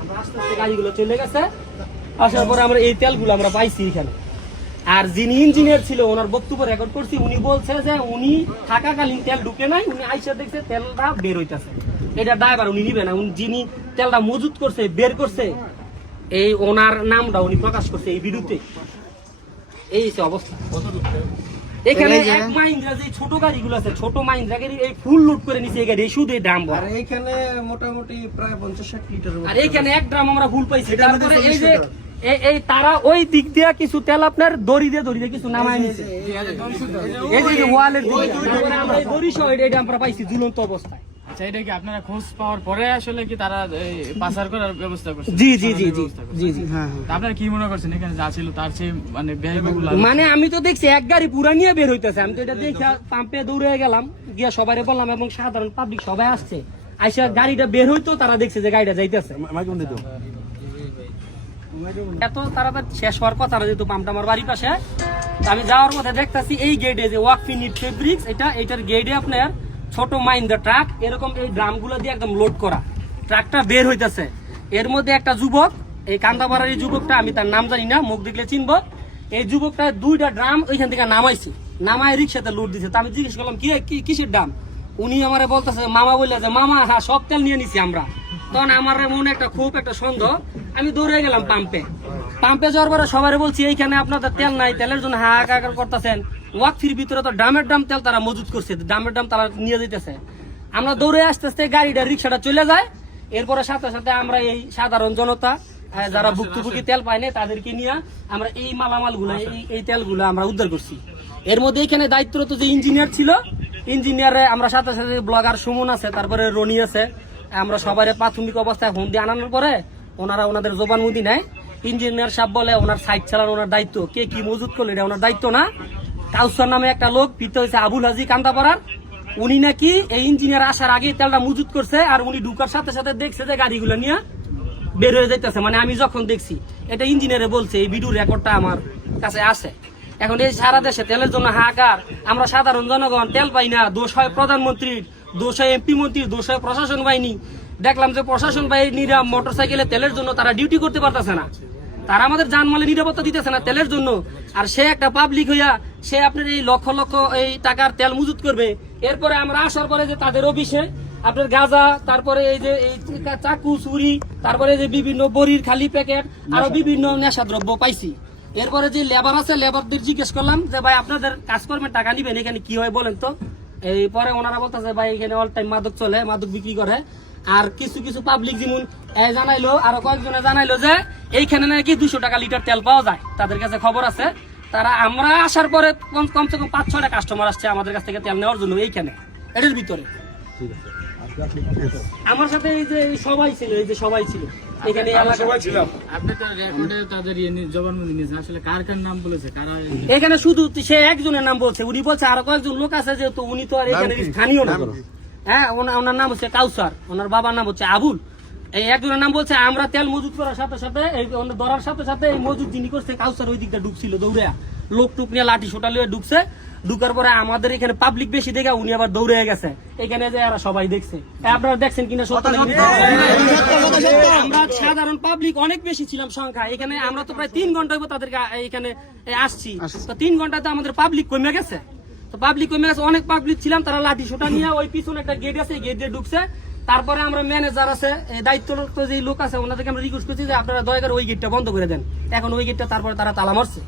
আমরা আস্তে আস্তে গাড়িগুলো চলে গেছে, আসার পরে আমরা এই তেলগুলো আমরা পাইছি এখানে। আর যিনি ইঞ্জিনিয়ার ছিল ওনার বক্তব্য রেকর্ড করছি, উনি বলছে যে উনি থাকাকালীন তেল ঢুকে নাই, উনি আইসা দেখছে তেলটা বের হইতেছে, এটা ড্রাইভার উনি নিবে না। যিনি তেলটা মজুত করছে বের করছে এই ওনার নামটা উনি প্রকাশ করছে এই ভিডিওতে। এই অবস্থা এখানে এক মাহিন্দ্রা যে ছোট গাড়িগুলো আছে, ছোট মাহিন্দ্রা গাড়ি এই ফুল লোড করে নিছে এই গাড়ি, শুধু এই ড্রাম ভরা। এখানে মোটামুটি প্রায় 50-60 লিটার। আর এইখানে এক ড্রাম আমরা ফুল পাইছি। তারপরে এই যে এই তারা ওই দিক দিয়ে কিছু তেল আপনার দড়ি দিয়ে কিছু নামায় নিছে, এই যে ওয়ালের দিকে আমরা এই দড়ি সহ এটা আমরা পাইছি ঝুলন্ত অবস্থায়। আচ্ছা, এটা কি আপনারা খোঁজ পাওয়ার পরে আসলে কি তারা পাচার করার ব্যবস্থা করছে? জি জি জি জি জি জি। আপনারা কি মনে করছেন এখানে যা ছিল তার চেয়ে মানে ব্যয়বহুল? মানে আমি তো দেখছি এক গাড়ি পুরা নিয়ে বের হইতেছে, আমি তো এটা দেখে পাম্পে দৌড়ে গেলাম, গিয়া সবাই বললাম এবং সাধারণ পাবলিক সবাই আসছে, আইসা গাড়িটা বের হইতো, তারা দেখছে যে গাড়িটা যাইতেছে। এত তাড়াতাড়ি শেষ হওয়ার কথা না, যেহেতু পাম্পটা আমার বাড়ির পাশে। আমি যাওয়ার পথে দেখতেছি এই গেটে যে ওয়াকফিনিট ফেব্রিক্স, এটার গেটে আপনার ছোট মাইন্ডার ট্রাক এরকম এই ড্রামগুলো দিয়ে একদম লোড করা ট্রাকটা বের হইতেছে। এর মধ্যে একটা যুবক, এই কান্দাপাড়ার এই যুবকটা, আমি তার নাম জানি না, মুখ দেখলে চিনবো। এই যুবকটা 2টা ড্রাম ওইখান থেকে নামাইছে, নামায় রিক্সাতে লোড দিছে। আমি জিজ্ঞেস করলাম কিসের ড্রাম? উনি আমারে বলতেছে মামা বললে যে মামা হ্যাঁ সব তেল নিয়ে নিছি আমরা। তখন আমার মনে একটা খুব একটা সন্দেহ, আমি দৌড়ে গেলাম পাম্পে যাওয়ার পরে সবাই বলছি এইখানে আপনাদের তেল নাই, তেলের জন্য হাহাকার করতেছেন। ওয়াকফির ভিতরে তো ড্রামের ড্রাম তেল তারা মজুত করছে, ড্রামের ড্রাম তারা নিয়ে যেতেছে। আমরা দৌড়ে আসতে আসতে গাড়িটা রিক্সাটা চলে যায়। এরপরে সাথে সাথে আমরা এই সাধারণ জনতা যারা ভুক্তভোগী তেল পায়নি তাদেরকে নিয়ে আমরা এই মালামালগুলো এই তেলগুলো আমরা উদ্ধার করছি। এর মধ্যে এখানে দায়িত্বরত যে ইঞ্জিনিয়ার ছিল, ইঞ্জিনিয়ারে আমরা সাথে সাথে ব্লগার সুমন আছে, তারপরে রনি আছে, আমরা সবাই প্রাথমিক অবস্থায় ফোন দিয়ে আনানোর পরে ওনারা ওনাদের জবানবন্দি নেয়। ইঞ্জিনিয়ার সাহেব বলে ওনার সাইড চালানো ওনার দায়িত্ব, কে কি মজুত করলো এটা ওনার দায়িত্ব না। কাউসার নামে একটা লোক পিতে হয়েছে আবুল হাজি কান্দাপাড়ার, উনি নাকি এই ইঞ্জিনিয়ার আসার আগে তেলটা মজুত করছে, আর উনি ঢুকার সাথে সাথে দেখছে যে গাড়িগুলো নিয়ে বের হয়ে যাইতেছে। মানে আমি যখন দেখছি এটা ইঞ্জিনিয়ারে বলছে, এই ভিডিও রেকর্ডটা আমার কাছে আছে। এখন এই সারা দেশে তেলের জন্য হাহাকার, আমরা সাধারণ জনগণ তেল পাই না, দোষ হয় প্রধানমন্ত্রীর, দোষ হয় এমপি মন্ত্রীর, দোষ হয় প্রশাসন বাহিনী। দেখলাম যে প্রশাসন বাহিনীরা মোটরসাইকেলে তেলের জন্য তারা ডিউটি করতে পারতেছে না, তারা আমাদের জানমালের নিরাপত্তা দিতেছে না তেলের জন্য। আর সে একটা পাবলিক হইয়া সে আপনার এই লক্ষ লক্ষ এই টাকার তেল মজুত করবে। এরপরে আমরা আসার পরে যে তাদের অফিসে আপনার গাঁজা, তারপরে এই যে এই চাকু ছুরি, তারপরে যে বিভিন্ন বড়ির খালি প্যাকেট, আরো বিভিন্ন নেশাদ্রব্য পাইছি। এরপরে যে লেবার আছে, লেবারদের জিজ্ঞেস করলাম যে ভাই আপনাদের কাজকর্মের টাকা নিবেন, এখানে কি হয় বলেন তো। এই পরে ওনারা বলতেছে ভাই এখানে অল টাইম মাদক চলে, মাদক বিক্রি করে। আর কিছু কিছু পাবলিক যেমন জানাইলো, আরো কয়েকজনে জানাইলো যে এইখানে নাকি 200 টাকা লিটার তেল পাওয়া যায়, তাদের কাছে খবর আছে। তারা আমরা আসার পরে কমসে কম 5-6টা কাস্টমার আসছে আমাদের কাছ থেকে তেল নেওয়ার জন্য এইখানে এটার ভিতরে। আমার সাথে এই যে সবাই ছিল, এই যে সবাই ছিল এখানে, সবাই ছিলাম। আপনি তো রেকর্ডে তাদের জবানবন্দি নিয়েছেন, আসলে কার কার নাম বলেছে, কারা এখানে শুধু সে একজনের নাম বলছে, উনি বলছে আরো কয়েকজন লোক আছে, যেহেতু উনি তো আর এখানে স্থানীয় না। হ্যাঁ, ওনার নাম হচ্ছে কাউসার, ওনার বাবার নাম হচ্ছে আবুল। এই একজনের নাম বলছে আমরা তেল মজুত করার সাথে সাথে এই ধরার সাথে সাথে এই মজুদ যিনি করছে কাউসার ওই দিকটা ঢুকছিল দৌড়ে, লোক টুক নিয়ে লাঠি সোটা লিয়ে ঢুকছে। ঢুকার পরে আমাদের এখানে পাবলিক বেশি দেখে উনি আবার দৌড়ে গেছে, এখানে যে এরা সবাই দেখছে। আপনারা দেখছেন কিনা সত্য, আমরা সাধারণ পাবলিক অনেক বেশি ছিলাম সংখ্যা এখানে। আমরা তো প্রায় 3 ঘন্টা তাদেরকে এখানে আসছি, তো 3 ঘন্টাতে আমাদের পাবলিক কমে গেছে। তো পাবলিক কমে গেছে, অনেক পাবলিক ছিলাম, তারা লাঠি সোটা নিয়ে ওই পিছনে একটা গেট আছে, গেট দিয়ে ঢুকছে। তারপরে আমরা ম্যানেজার আছে, দায়িত্বরত যে লোক আছে, ওনাদেরকে আমরা রিকোয়েস্ট করছি যে আপনারা দয়া করে ওই গেটটা বন্ধ করে দেন। এখন ওই গেটটা তারপরে তারা তালা মারছে।